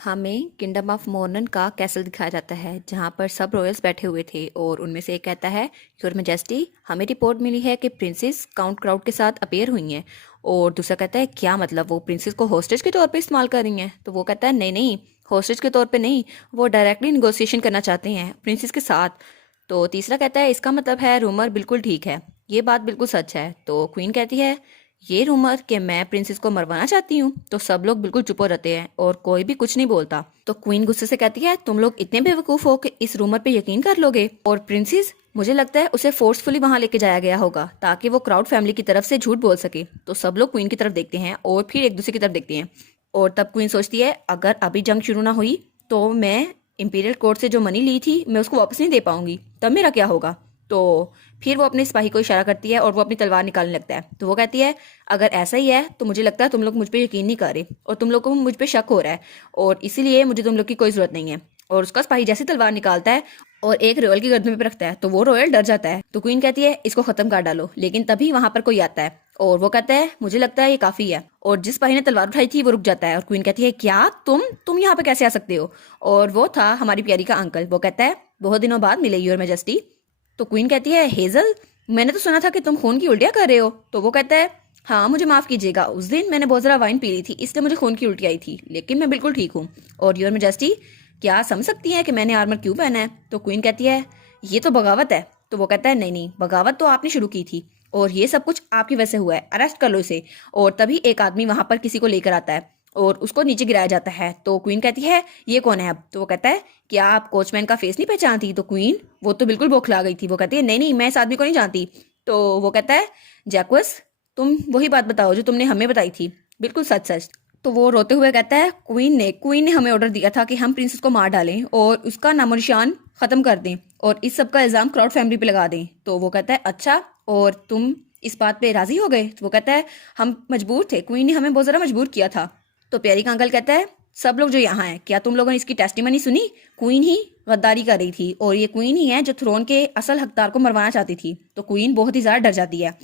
हमें kingdom of मोरनन का castle दिखाया जाता है जहाँ पर सब रॉयल्स बैठे हुए थे और उनमें से एक कहता है योर मेजेस्टी, हमें रिपोर्ट मिली है कि प्रिंसेस काउंट क्राउड के साथ अपीयर हुई हैं। और दूसरा कहता है क्या मतलब, वो प्रिंसेस को होस्टेज के तौर पे इस्तेमाल कर रही हैं? तो वो कहता है नहीं नहीं, होस्टेज के तौर पे नहीं, वो डायरेक्टली निगोसिएशन करना चाहते हैं प्रिंसेस के साथ। तो तीसरा कहता है इसका मतलब है रूमर बिल्कुल ठीक है, ये बात बिल्कुल सच है। तो क्वीन कहती है ये रूमर कि मैं प्रिंसेस को मरवाना चाहती हूँ। तो सब लोग बिल्कुल चुप हो रहते हैं और कोई भी कुछ नहीं बोलता। तो क्वीन गुस्से से कहती है तुम लोग इतने बेवकूफ हो कि इस रूमर पे यकीन कर लोगे? और प्रिंसेस, मुझे लगता है उसे फोर्सफुली वहां लेके जाया गया होगा ताकि वो क्राउड फैमिली की तरफ से झूठ बोल सके। तो सब लोग क्वीन की तरफ देखते हैं और फिर एक दूसरे की तरफ देखते हैं। और तब क्वीन सोचती है अगर अभी जंग शुरू ना हुई तो मैं इंपीरियल कोर्ट से जो मनी ली थी मैं उसको वापस नहीं दे पाऊंगी, तब मेरा क्या होगा? तो फिर वो अपने सिपाही को इशारा करती है और वो अपनी तलवार निकालने लगता है। तो वो कहती है अगर ऐसा ही है तो मुझे लगता है तुम लोग मुझ पे यकीन नहीं कर रहे और तुम लोग को मुझ पे शक हो रहा है और इसीलिए मुझे तुम लोग की कोई जरूरत नहीं है। और उसका सिपाही जैसे तलवार निकालता है और एक रॉयल की गर्दन पे रखता है तो वो रॉयल डर जाता है। तो क्वीन कहती है इसको खत्म कर डालो, लेकिन तभी वहां पर कोई आता है और वो कहता है मुझे लगता है ये काफी है। और जिस सिपाही ने तलवार उठाई थी वो रुक जाता है और क्वीन कहती है क्या तुम यहाँ पे कैसे आ सकते हो? और वो था हमारी प्यारी का अंकल। वो कहता है बहुत दिनों बाद मिले योर मेजेस्टी। तो क्वीन कहती है हेजल, मैंने तो सुना था कि तुम खून की उल्टियां कर रहे हो। तो वो कहता है हाँ मुझे माफ कीजिएगा, उस दिन मैंने बहुत ज़रा वाइन पी ली थी इसलिए मुझे खून की उल्टी आई थी, लेकिन मैं बिल्कुल ठीक हूँ। और योर मेजेस्टी, क्या आप समझ सकती हैं कि मैंने आर्मर क्यों पहना है? तो क्वीन कहती है ये तो बगावत है। तो वो कहता है नहीं नहीं, बगावत तो आपने शुरू की थी और ये सब कुछ आपकी वजह से हुआ है, अरेस्ट कर लो इसे। और तभी एक आदमी वहां पर किसी को लेकर आता है और उसको नीचे गिराया जाता है। तो क्वीन कहती है ये कौन है अब? तो वो कहता है क्या आप कोचमैन का फेस नहीं पहचानती? तो क्वीन, वो तो बिल्कुल बौखला गई थी, वो कहती है नहीं नहीं मैं इस आदमी को नहीं जानती। तो वो कहता है जैक्वस, तुम वही बात बताओ जो तुमने हमें बताई थी, बिल्कुल सच सच। तो वो रोते हुए कहता है क्वीन ने हमें ऑर्डर दिया था कि हम प्रिंसेस को मार डालें और उसका नामो निशान खत्म कर दें और इस सब का इल्जाम क्राउड फैमिली पे लगा दें। तो वो कहता है अच्छा, और तुम इस बात पे राजी हो गए? तो वो कहता है हम मजबूर थे, क्वीन ने हमें बहुत ज़रा मजबूर किया था। तो प्यारी का अंकल कहता है सब लोग जो यहाँ हैं, क्या तुम लोगों ने इसकी टेस्टिमनी सुनी? क्वीन ही गद्दारी कर रही थी और ये क्वीन ही है जो थ्रोन के असल हकदार को मरवाना चाहती थी। तो क्वीन बहुत ही ज़्यादा डर जाती है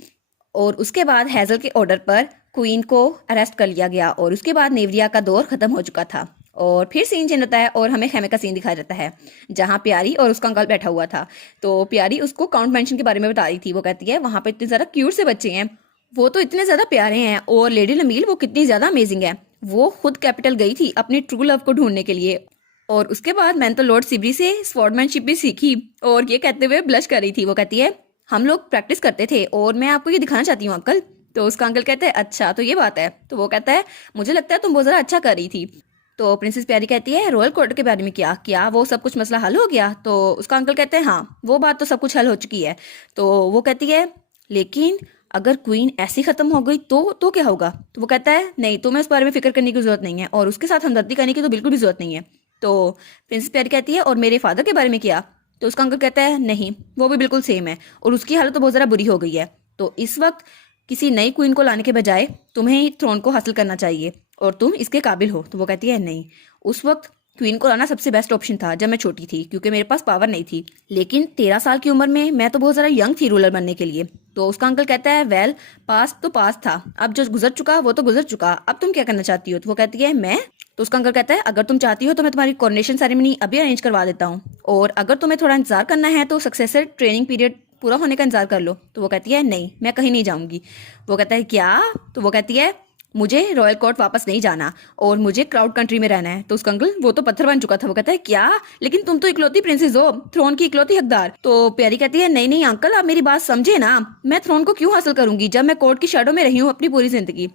और उसके बाद हैजल के ऑर्डर पर क्वीन को अरेस्ट कर लिया गया और उसके बाद नेवरिया का दौर खत्म हो चुका था। और फिर सीन चेंज होता है और हमें खेमे का सीन दिखाया जाता है जहाँ प्यारी और उसका अंकल बैठा हुआ था। तो प्यारी उसको काउंट मेंशन के बारे में बता रही थी। वो कहती है वहां पे इतने ज्यादा क्यूट से बच्चे हैं, वो तो इतने ज्यादा प्यारे हैं, और लेडी लमील वो कितनी ज्यादा अमेजिंग है, वो खुद कैपिटल गई थी अपनी ट्रू लव को ढूंढने के लिए। और उसके बाद मैंने तो लॉर्ड सिबरी से स्वॉर्डमैनशिप भी सीखी। और ये कहते हुए ब्लश कर रही थी। वो कहती है हम लोग प्रैक्टिस करते थे और मैं आपको ये दिखाना चाहती हूँ अंकल। तो उसका अंकल कहता है अच्छा तो ये बात है? तो वो कहता है मुझे लगता है तुम बहुत ज़रा अच्छा कर रही थी। तो प्रिंसेस प्यारी कहती है रॉयल कोर्ट के बारे में क्या क्या वो सब कुछ मसला हल हो गया? तो उसका अंकल कहते हैं हाँ वो बात तो सब कुछ हल हो चुकी है। तो वो कहती है लेकिन अगर क्वीन ऐसी खत्म हो गई तो क्या होगा? तो वो कहता है नहीं, तुम्हें इस बारे में फिक्र करने की जरूरत नहीं है और उसके साथ हमदर्दी करने की तो बिल्कुल भी जरूरत नहीं है। तो प्रिंसेस प्यारी कहती है और मेरे फादर के बारे में क्या? तो उसका अंकल कहता है नहीं, वो भी बिल्कुल सेम है और उसकी हालत तो बहुत ज़रा बुरी हो गई है। तो इस वक्त किसी नई क्वीन को लाने के बजाय तुम्हें ही थ्रोन को हासिल करना चाहिए और तुम इसके काबिल हो। तो वो कहती है नहीं, उस वक्त क्वीन को लाना सबसे बेस्ट ऑप्शन था जब मैं छोटी थी क्योंकि मेरे पास पावर नहीं थी, लेकिन 13 साल की उम्र में मैं तो बहुत ज़रा यंग थी रूलर बनने के लिए। तो उसका अंकल कहता है वेल पास तो पास था, अब जो गुजर चुका वो तो गुजर चुका, अब तुम क्या करना चाहती हो? तो वो कहती है मैं। तो उसका अंकल कहता है अगर तुम चाहती हो तो मैं तुम्हारी कोरोनेशन सेरेमनी अभी अरेंज करवा देता हूँ और अगर तुम्हें थोड़ा इंतजार करना है तो सक्सेसर ट्रेनिंग पीरियड पूरा होने का इंतजार कर लो। तो वो कहती है नहीं मैं कहीं नहीं जाऊंगी। वो कहता है क्या? तो वो कहती है मुझे रॉयल कोर्ट वापस नहीं जाना और मुझे क्राउड कंट्री में रहना है। तो उसका अंकल वो तो पत्थर बन चुका था। वो कहता है क्या? लेकिन तुम तो इकलौती प्रिंसेस हो, थ्रोन की इकलौती हकदार। तो प्यारी कहती है नहीं नहीं अंकल आप मेरी बात समझे ना, मैं थ्रोन को क्यों हासिल करूंगी जब मैं कोर्ट की शैडो में रही हूँ अपनी पूरी जिंदगी।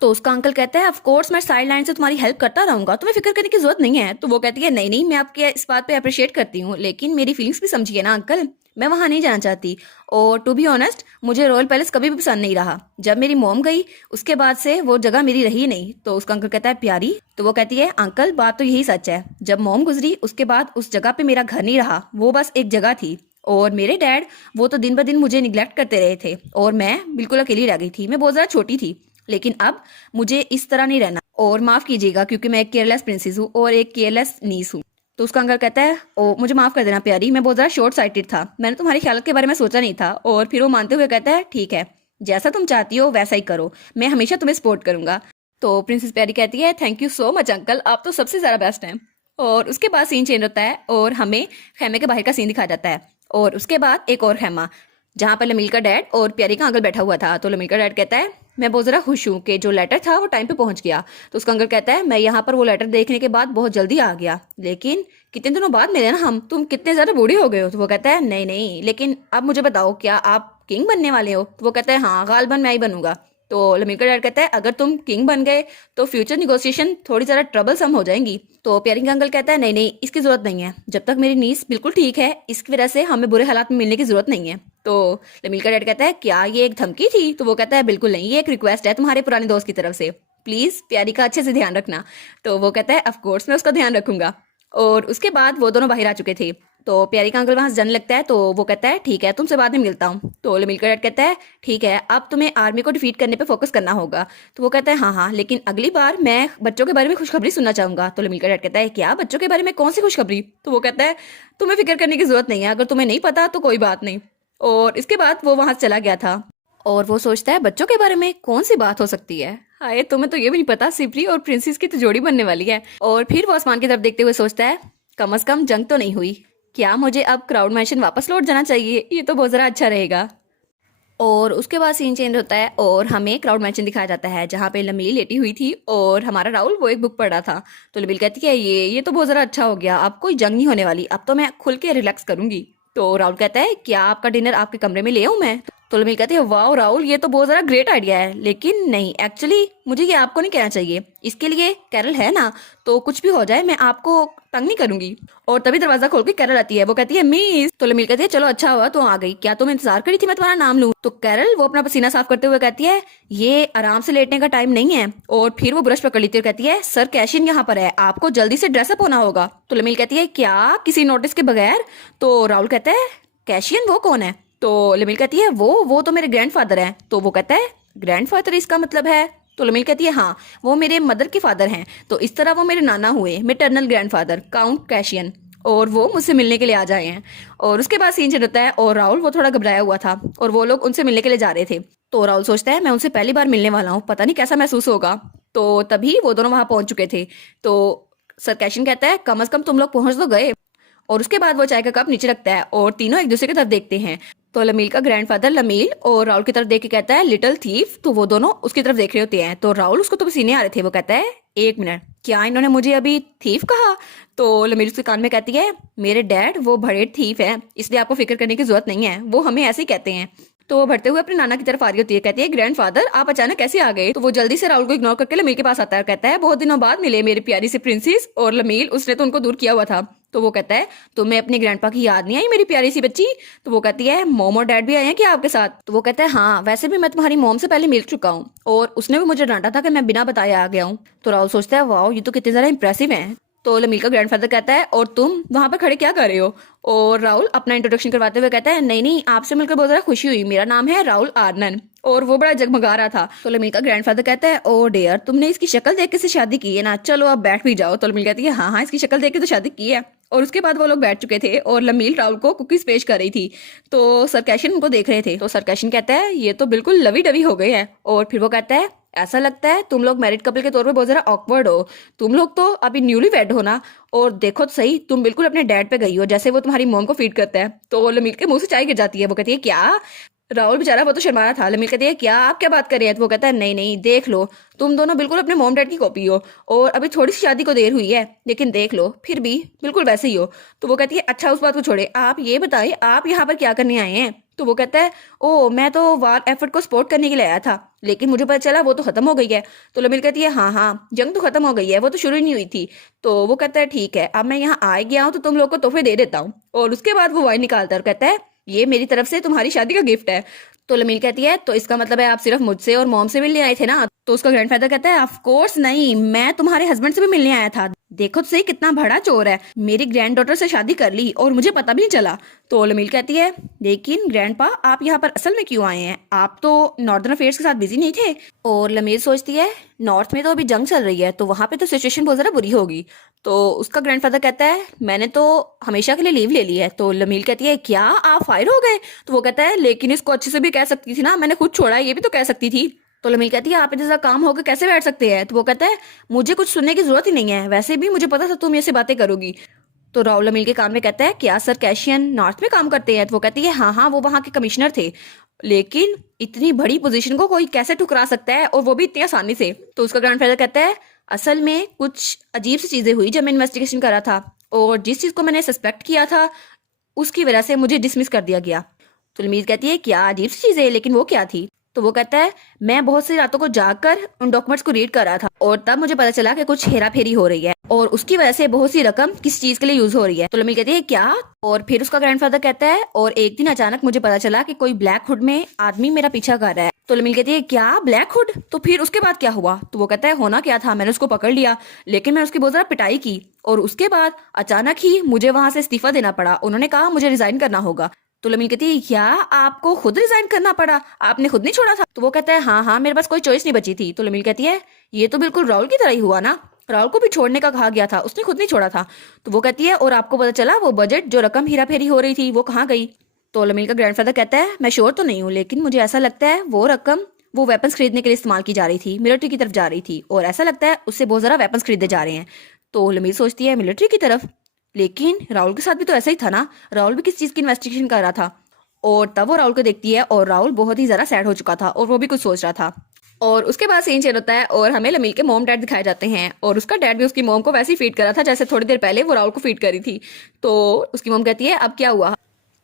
तो उसका अंकल कहता है ऑफ कोर्स मैं साइड लाइन से तुम्हारी हेल्प करता रहूंगा, तुम्हें फिक्र करने की जरूरत नहीं है। तो वो कहती है नहीं नहीं मैं आपके इस बात पे अप्रिशिएट करती हूँ लेकिन मेरी फीलिंग्स भी समझिए ना अंकल, मैं वहां नहीं जाना चाहती और टू बी ऑनेस्ट मुझे रॉयल पैलेस कभी भी पसंद नहीं रहा। जब मेरी मॉम गई उसके बाद से वो जगह मेरी रही नहीं। तो उसका अंकल कहता है प्यारी? तो वो कहती है अंकल बात तो यही सच है, जब मॉम गुजरी उसके बाद उस जगह पे मेरा घर नहीं रहा, वो बस एक जगह थी और मेरे डैड वो तो दिन ब दिन मुझे निग्लेक्ट करते रहे थे और मैं बिल्कुल अकेली रह गई थी, मैं बहुत ज़्यादा छोटी थी। लेकिन अब मुझे इस तरह नहीं रहना और माफ़ कीजिएगा क्योंकि मैं एक केयरलेस प्रिंसेस हूँ और एक केयरलेस नीस हूँ। तो उसका अंकल कहता है ओ मुझे माफ़ कर देना प्यारी, मैं बहुत ज़्यादा शॉर्ट साइटेड था, मैंने तुम्हारी ख्याल के बारे में सोचा नहीं था। और फिर वो मानते हुए कहता है ठीक है, जैसा तुम चाहती हो वैसा ही करो, मैं हमेशा तुम्हें सपोर्ट करूंगा। तो प्रिंसेस प्यारी कहती है thank you so much uncle, आप तो सबसे ज़्यादा बेस्ट हैं। और उसके बाद सीन चेंज होता है और हमें खेमे के बाहर का सीन दिखाया जाता है। और उसके बाद एक और खेमा जहाँ पर लमील का डैड और प्यारी का अंकल बैठा हुआ था। तो लमील का डैड कहता है मैं बहुत ज़रा खुश हूँ कि जो लेटर था वो टाइम पे पहुंच गया। तो उसका अंकल कहता है मैं यहाँ पर वो लेटर देखने के बाद बहुत जल्दी आ गया, लेकिन कितने दिनों बाद मिले ना हम, तुम कितने ज़्यादा बूढ़े हो गए हो। तो वो कहता है नहीं नहीं, लेकिन अब मुझे बताओ क्या आप किंग बनने वाले हो। तो वो कहता है हाँ गालिबन मैं ही बनूंगा। तो लमील का डैड कहता है अगर तुम किंग बन गए तो फ्यूचर निगोशिएशन थोड़ी ज़्यादा ट्रबलसम हो जाएंगी। तो प्यारी का अंकल कहता है नहीं नहीं, इसकी जरूरत नहीं है, जब तक मेरी नीस बिल्कुल ठीक है इसकी वजह से हमें बुरे हालात में मिलने की जरूरत नहीं है। तो लमील का डैड कहता है क्या ये एक धमकी थी। तो वो कहता है बिल्कुल नहीं, ये एक रिक्वेस्ट है तुम्हारे पुराने दोस्त की तरफ से, प्लीज प्यारी का अच्छे से ध्यान रखना। तो वो कहता है ऑफ कोर्स मैं उसका ध्यान रखूंगा। और उसके बाद वो दोनों बाहर आ चुके थे। तो प्यारी का अंकल वहां से जाने लगता है। तो वो कहता है ठीक है तुमसे बाद में मिलता हूँ। तो लमील का डैड कहता है ठीक है अब तुम्हें आर्मी को डिफीट करने पे फोकस करना होगा। तो वो कहता है हाँ हाँ, लेकिन अगली बार मैं बच्चों के बारे में खुशखबरी सुनना चाहूंगा। तो लमील का डैड कहता है क्या बच्चों के बारे में, कौन सी खुशखबरी। तो वो कहता है तुम्हें फिक्र करने की जरूरत नहीं है, अगर तुम्हें नहीं पता तो कोई बात नहीं। और इसके बाद वो वहां से चला गया था और वो सोचता है बच्चों के बारे में कौन सी बात हो सकती है। हाय तुम्हें तो ये भी नहीं पता सिपरी और प्रिंसेस की तो जोड़ी बनने वाली है। और फिर वो आसमान की तरफ देखते हुए सोचता है कम से कम जंग तो नहीं हुई, क्या मुझे अब क्राउड मैंशन वापस लौट जाना चाहिए, ये तो बहुत ज़रा अच्छा रहेगा। और उसके बाद सीन चेंज होता है और हमें क्राउड मैंशन दिखाया जाता है जहाँ पे लमील लेटी हुई थी और हमारा राहुल वो एक बुक पढ़ रहा था। तो लमील कहती है ये तो बहुत ज़रा अच्छा हो गया, अब कोई जंग नहीं होने वाली, अब तो मैं खुल के रिलैक्स करूंगी। तो राहुल कहता है क्या आपका डिनर आपके कमरे में ले आऊं मैं। तो लमील कहती है वाह राहुल ये तो बहुत ज़रा ग्रेट आइडिया है, लेकिन नहीं एक्चुअली मुझे ये आपको नहीं कहना चाहिए, इसके लिए कैरल है ना, तो कुछ भी हो जाए मैं आपको तंग नहीं करूंगी। और तभी दरवाजा खोल के कैरल आती है, वो कहती है मिस। तो लमील कहती है चलो अच्छा हुआ तो आ गई, क्या तुम इंतजार करी थी मैं तुम्हारा नाम लूं। तो कैरल वो अपना पसीना साफ करते हुए कहती है ये आराम से लेटने का टाइम नहीं है। और फिर वो ब्रश पकड़ लेती है और कहती है सर कैशियन यहाँ पर है, आपको जल्दी से ड्रेसअप होना होगा। तो लमील कहती है क्या किसी नोटिस के बगैर। तो राहुल कहता है कैशियन वो कौन है। तो लमील कहती है वो तो मेरे ग्रैंडफादर हैं। तो वो कहता है ग्रैंडफादर इसका मतलब है। तो लमील कहती है हाँ वो मेरे मदर के फादर हैं, तो इस तरह वो मेरे नाना हुए, मेटरनल ग्रैंडफादर काउंट कैशियन, और वो मुझसे मिलने के लिए आ जाए हैं। और उसके बाद सीन चल होता है और राहुल वो थोड़ा घबराया हुआ था और वो लोग उनसे मिलने के लिए जा रहे थे। तो राहुल सोचता है मैं उनसे पहली बार मिलने वाला हूँ, पता नहीं कैसा महसूस होगा। तो तभी वो दोनों वहां पहुंच चुके थे। तो सर कैशियन कहता है कम से कम तुम लोग पहुंच तो गए। और उसके बाद वो चाय का कप नीचे रखता है और तीनों एक दूसरे की तरफ देखते हैं। तो लमील का ग्रैंडफादर लमील और राहुल की तरफ देख के कहता है लिटिल थीफ। तो वो दोनों उसकी तरफ देख रहे होते हैं। तो राहुल उसको तो पसीने आ रहे थे, वो कहता है एक मिनट क्या इन्होंने मुझे अभी थीफ कहा। तो लमील उसके कान में कहती है मेरे डैड वो बड़े थीफ है, इसलिए आपको फिक्र करने की जरूरत नहीं है, वो हमें ऐसे ही कहते हैं। तो वो बढ़ते हुए अपने नाना की तरफ आ रही होती है, कहती है ग्रैंडफादर आप अचानक कैसे आ गए। तो वो जल्दी से राहुल को इग्नोर करके लमील के पास आता है और कहता है बहुत दिनों बाद मिले मेरी प्यारी सी प्रिंसेस। और लमील उसने तो उनको दूर किया हुआ था। तो वो कहता है तुम्हें अपने ग्रैंडपा की याद नहीं आई मेरी प्यारी सी बच्ची। तो वो कहती है मॉम और डैड भी आए हैं क्या आपके साथ। तो वो कहता है हाँ वैसे भी मैं तुम्हारी मॉम से पहले मिल चुका हूँ और उसने भी मुझे डांटा था कि मैं बिना बताए आ गया हूँ। तो राहुल सोचता है वाह ये तो कितने ज्यादा इंप्रेसिव है। तो लमील का ग्रैंडफादर कहता है और तुम वहां पर खड़े क्या कर रहे हो। और राहुल अपना इंट्रोडक्शन करवाते हुए कहता है नहीं नहीं आपसे मिलकर बहुत ज्यादा खुशी हुई, मेरा नाम है राहुल आर्नन। और वो बड़ा जगमगा रहा था। तो लमील का ग्रैंडफादर कहता है ओ डियर तुमने इसकी शक्ल देख के से शादी की है ना, चलो अब बैठ भी जाओ। तो लमील कहती है हाँ हाँ इसकी शक्ल देख के तो शादी की है। और उसके बाद वो लोग बैठ चुके थे और लमील राहुल को कुकीज पेश कर रही थी। तो सरकैशन उनको देख रहे थे। तो सरकैशन कहता है ये तो बिल्कुल लवी डवी हो गए हैं। और फिर वो कहता है ऐसा लगता है तुम लोग मैरिड कपल के तौर पे बहुत जरा ऑकवर्ड हो, तुम लोग तो अभी न्यूली वेड हो ना। और देखो तो सही तुम बिल्कुल अपने डैड पे गई हो जैसे वो तुम्हारी मॉम को फीड करता है। तो लमील के मुंह से चाय गिर जाती है। वो कहती है क्या। राहुल बेचारा वो तो शर्माया था। लमील कहती है क्या आप क्या बात कर रहे हैं। तो वो कहता है नहीं नहीं देख लो तुम दोनों बिल्कुल अपने मॉम डैड की कॉपी हो और अभी थोड़ी सी शादी को देर हुई है लेकिन देख लो फिर भी बिल्कुल वैसे ही हो। तो वो कहती है अच्छा उस बात को छोड़े आप ये बताइए आप यहाँ पर क्या करने आए हैं। तो वो कहता है ओ मैं तो वार एफर्ट को सपोर्ट करने के लिए आया था लेकिन मुझे पता चला वो तो खत्म हो गई है। तो लमील कहती है हाँ हाँ जंग तो खत्म हो गई है, वो तो शुरू ही नहीं हुई थी। तो वो कहता है ठीक है अब मैं यहाँ आ गया हूँ तो तुम लोग को तोहफे दे देता हूँ। और उसके बाद वो वाइन निकालता है और कहता है ये मेरी तरफ से तुम्हारी शादी का गिफ्ट है। तो लमील कहती है तो इसका मतलब है आप सिर्फ मुझसे और मॉम से मिलने आए थे ना। तो उसका ग्रैंडफादर कहता है ऑफ कोर्स नहीं, मैं तुम्हारे हस्बैंड से भी मिलने आया था, देखो तो सही कितना बड़ा चोर है, मेरी ग्रैंड डॉटर से शादी कर ली और मुझे पता भी नहीं चला। तो लमील कहती है लेकिन ग्रैंडपा आप यहाँ पर असल में क्यों आए हैं, आप तो नॉर्दर्न अफेयर्स के साथ बिजी नहीं थे। और लमील सोचती है नॉर्थ में तो अभी जंग चल रही है तो वहां पे तो सिचुएशन बहुत ज्यादा बुरी होगी। तो उसका ग्रैंडफादर कहता है मैंने तो हमेशा के लिए लीव ले ली है। तो लमील कहती है क्या आप फायर हो गए। तो वो कहता है लेकिन इसको अच्छे से भी कह सकती थी ना, मैंने खुद छोड़ा है ये भी तो कह सकती थी। तो लमील कहती है आप इतना काम होकर कैसे बैठ सकते हैं। तो वो कहता है मुझे कुछ सुनने की जरूरत ही नहीं है, वैसे भी मुझे पता था तुम ऐसे बातें करोगी। तो राहुल अमील के कान में कहता है क्या सर कैशियन नॉर्थ में काम करते हैं। तो वो कहती है हाँ हाँ वो वहाँ के कमिश्नर थे, लेकिन इतनी बड़ी पोजीशन को कोई कैसे ठुकरा सकता है और वो भी इतनी आसानी से। तो उसका ग्रैंडफादर कहता है असल में कुछ अजीब सी चीजें हुई जब मैं इन्वेस्टिगेशन कर रहा था, और जिस चीज को मैंने सस्पेक्ट किया था उसकी वजह से मुझे डिसमिस कर दिया गया। तो लमीज कहती है क्या अजीब सी चीज है, लेकिन वो क्या थी। तो वो कहता है मैं बहुत सी रातों को जागकर उन डॉक्यूमेंट्स को रीड कर रहा था और तब मुझे पता चला कि कुछ हेरा फेरी हो रही है और उसकी वजह से बहुत सी रकम किस चीज के लिए यूज हो रही है। तो लमील कहती है क्या। और फिर उसका ग्रैंडफादर कहता है और एक दिन अचानक मुझे पता चला कि कोई ब्लैक हुड में आदमी मेरा पीछा कर रहा है। तो लमील कहती है क्या ब्लैक हुड। तो फिर उसके बाद क्या हुआ। तो वो कहता है होना क्या था, मैंने उसको पकड़ लिया लेकिन मैंने उसकी बहुत ज्यादा पिटाई की और उसके बाद अचानक ही मुझे वहां से इस्तीफा देना पड़ा। उन्होंने कहा मुझे रिजाइन करना होगा। तो लमील कहती है क्या आपको खुद रिजाइन करना पड़ा, आपने खुद नहीं छोड़ा था। तो वो कहता है हाँ हाँ मेरे पास कोई चॉइस नहीं बची थी। तो लमील कहती है ये तो बिल्कुल राहुल की तरह ही हुआ ना, राहुल को भी छोड़ने का कहा गया था, उसने खुद नहीं छोड़ा था। तो वो कहती है और आपको पता चला वो बजट जो रकम हेरा फेरी हो रही थी वो कहाँ गई। तो लमील का ग्रैंडफादर कहता है मैं श्योर तो नहीं हूँ लेकिन मुझे ऐसा लगता है वो रकम वो वेपन्स खरीदने के लिए इस्तेमाल की जा रही थी, मिलिट्री की तरफ जा रही थी और ऐसा लगता है उससे बहुत ज्यादा वेपन्स खरीदे जा रहे हैं। तो लमील सोचती है मिलिट्री की तरफ, लेकिन राहुल के साथ भी तो ऐसा ही था ना, राहुल भी किस चीज की इन्वेस्टिगेशन कर रहा था। और तब वो राहुल को देखती है और राहुल बहुत ही ज्यादा सैड हो चुका था और वो भी कुछ सोच रहा था। और उसके बाद सीन चेंज होता है और हमें लमील के मॉम डैड दिखाए जाते हैं और उसका डैड भी उसकी मॉम को वैसे ही फीड कर रहा था जैसे थोड़ी देर पहले वो राहुल को फीड करी थी। तो उसकी मॉम कहती है अब क्या हुआ।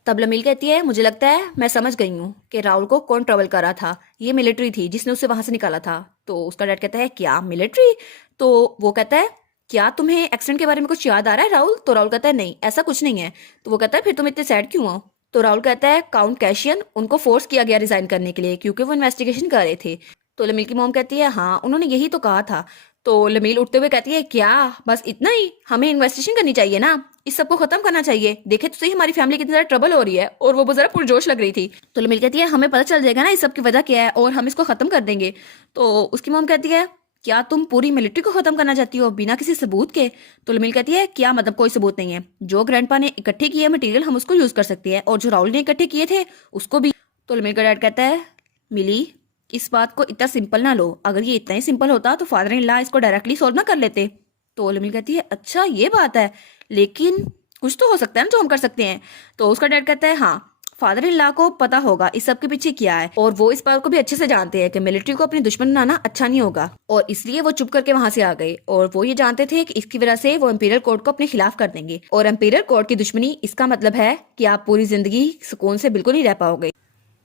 तब लमील कहती है मुझे लगता है मैं समझ गई हूँ कि राहुल को कौन ट्रबल कर रहा था, ये मिलिट्री थी जिसने उसे वहां से निकाला था। तो उसका डैड कहता है क्या मिलिट्री। तो वो कहता है क्या तुम्हें एक्सीडेंट के बारे में कुछ याद आ रहा है राहुल। तो राहुल कहता है नहीं ऐसा कुछ नहीं है। तो वो कहता है फिर तुम इतने सैड क्यों हो। तो राहुल कहता है काउंट कैशियन उनको फोर्स किया गया रिजाइन करने के लिए क्योंकि वो इन्वेस्टिगेशन कर रहे थे। तो लमील की मॉम कहती है हाँ उन्होंने यही तो कहा था। तो लमील उठते हुए कहती है क्या बस इतना ही, हमें इन्वेस्टिगेशन करनी चाहिए ना, इस सबको खत्म करना चाहिए, देखे तो सही हमारी फैमिली कितनी ज्यादा ट्रबल हो रही है। और वो बहुत ज्यादा पुरजोश लग रही थी। तो लमील कहती है हमें पता चल जाएगा ना इस सब की वजह क्या है और हम इसको खत्म कर देंगे। तो उसकी मॉम कहती है क्या तुम पूरी मिलिट्री को खत्म करना चाहती हो बिना किसी सबूत के। तो लमील कहती है क्या मतलब कोई सबूत नहीं है, जो ग्रैंडपा ने इकट्ठे किए मटेरियल हम उसको यूज कर सकते हैं और जो राहुल ने इकट्ठे किए थे उसको भी। तो लमील का डैड कहता है मिली इस बात को इतना सिंपल ना लो, अगर ये इतना ही सिंपल होता तो फादर इन लॉ इसको डायरेक्टली सॉल्व ना कर लेते। तो लमील कहती है अच्छा ये बात है, लेकिन कुछ तो हो सकता है ना जो हम कर सकते हैं। तो उसका डैड कहता है हाँ फादर इन लॉ को पता होगा इस सब के पीछे क्या है और वो इस बात को भी अच्छे से जानते हैं कि मिलिट्री को अपनी दुश्मन बनाना अच्छा नहीं होगा और इसलिए वो चुप करके वहां से आ गए और वो ये जानते थे कि इसकी वजह से वो इंपीरियल कोर्ट को अपने खिलाफ कर देंगे और इंपीरियल कोर्ट की दुश्मनी इसका मतलब है कि आप पूरी जिंदगी सुकून से बिल्कुल नहीं रह पाओगे।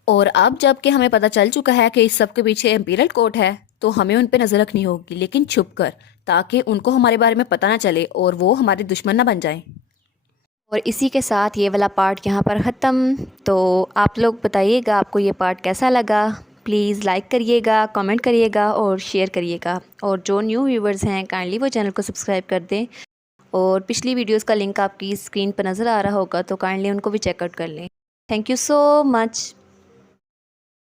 और अब जबकि हमें पता चल चुका है कि इस सब के पीछे इंपीरियल कोर्ट है तो हमें उन पे नजर रखनी होगी लेकिन छुप कर, ताकि उनको हमारे बारे में पता ना चले और वो हमारे दुश्मन ना बन जाएं। और इसी के साथ ये वाला पार्ट यहाँ पर ख़त्म। तो आप लोग बताइएगा आपको ये पार्ट कैसा लगा, प्लीज़ लाइक करिएगा, कमेंट करिएगा और शेयर करिएगा। और जो न्यू व्यूवर्स हैं काइंडली वो चैनल को सब्सक्राइब कर दें और पिछली वीडियोस का लिंक आपकी स्क्रीन पर नज़र आ रहा होगा तो काइंडली उनको भी चेकआउट कर लें। Thank you so much.